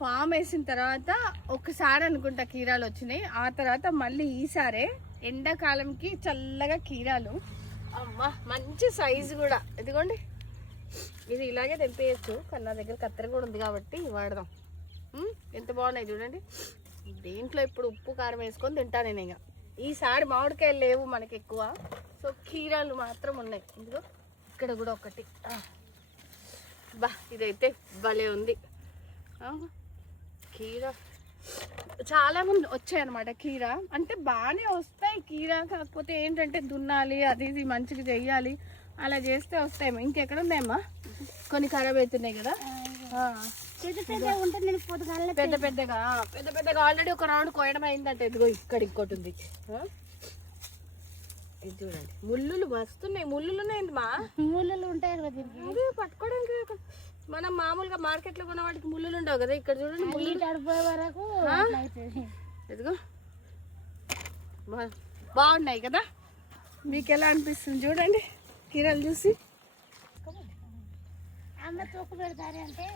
Form వేసిన తర్వాత ఒకసారి అనుకుంటా కీరాలు వచ్చినాయి. ఆ తర్వాత మళ్ళీ ఈసారే ఎండాకాలంకి చల్లగా కీరాలు. అమ్మా మంచి సైజు కూడా. ఇదిగోండి, ఇది ఇలాగే తెంపేయచ్చు, కానీ నా దగ్గర కత్తెర కూడా ఉంది కాబట్టి వాడదాం. ఎంత బాగున్నాయి చూడండి. దీంట్లో ఇప్పుడు ఉప్పు కారం వేసుకొని తింటా నేను. ఇక ఈసారి మామిడికాయలు లేవు మనకి ఎక్కువ, సో కీరాలు మాత్రం ఉన్నాయి. ఇదిగో ఇక్కడ కూడా ఒకటి. బా ఇదైతే భలే ఉంది. కీర చాలా మంది వచ్చాయి అనమాట. కీర అంటే బాగానే వస్తాయి కీర, కాకపోతే ఏంటంటే దున్నాలి, అది ఇది మంచిగా చెయ్యాలి, అలా చేస్తే వస్తాయేమో. ఇంకెక్కడ ఉన్నాయమ్మా, కొన్ని ఖరాబ్ అవుతున్నాయి కదా. పెద్ద పెద్దగా ఆల్రెడీ ఒక రౌండ్ కోయడం అయిందంటే. ఇదిగో ఇక్కడ ఇంకోటి ఉంది. ఇది చూడండి, ముళ్ళులు వస్తున్నాయి. ముళ్ళులు ఉన్నాయండి మా. ముళ్ళులు ఉంటాయి కదా అది పట్టుకోవడానికి. మనం మామూలుగా మార్కెట్లో కొన్న వాటికి ముళ్ళులు ఉండవు కదా, ఇక్కడ చూడండి ముళ్ళు తడిపోయే వరకు. ఇదిగో బాగున్నాయి కదా. మీకు ఎలా అనిపిస్తుంది చూడండి కీరలు చూసి. అమ్మ తోకు పెడతారు అంటే